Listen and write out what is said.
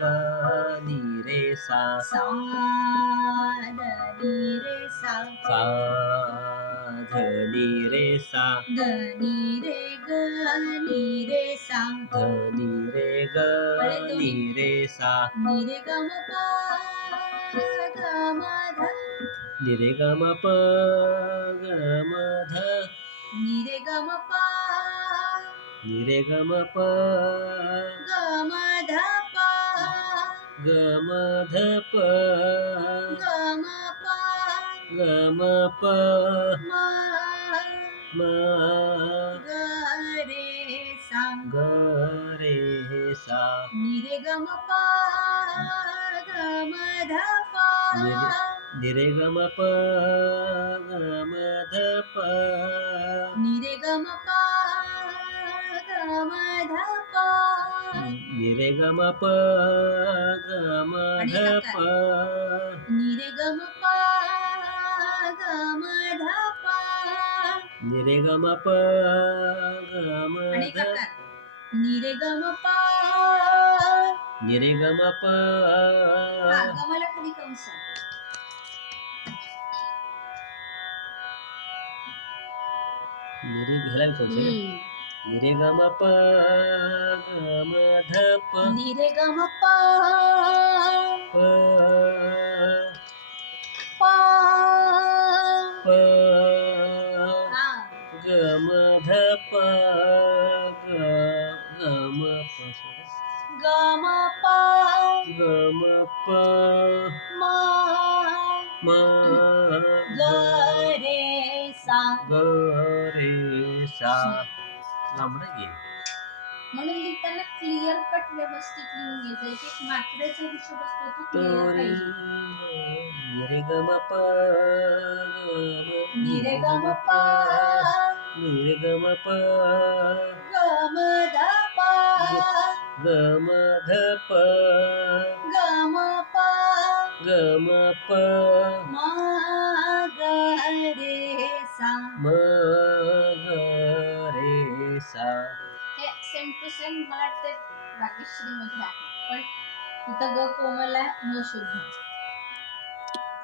ग नि रे सा सा ध नि रे सा सा ध नि रे सा ध नि रे ग नि रे सा ध नि रे ग नि रे सा नि रे ग म प ग म ध नि रे ग म प ग म ध नि रे ग म प नि रे ग म प ग म ध प ग म ध प ग म प ग म प म म ग रे सा ग रे सा नि रे ग म प ग म ध प नि रे ग म प ग म ध प नि रे ग म प ग म ध प नि रे ग म प ग म ध प नि रे ग म प ग म ध प नि रे ग म प ग म ध नि रे ग म प नि रे ग म प गमाला खाली कंस नि रे ह्याला बी कंस आहे ना नि रे ग म प ग म ध प नि रे ग म प प प प ग म ध प ग म प ग म प ग म प म म ग रे सा ग रे सा लांब नाही आहे. म्हणून लिहिताना क्लिअर कट व्यवस्थित लिहून घ्यायचं एक मात्रेचा हिशोब असतो तो क्लिअर तोरी पाहिजे नि रे ग म प नि रे ग म प नि रे ग म प ग म ध प ग म ध प ग म प ग म प म ग रे सा म ग रे सा हे सेम टू सेम मला वाटतं भाग्यश्री मध्ये आहे पण तिथं ग कोमल आहे म शुद्ध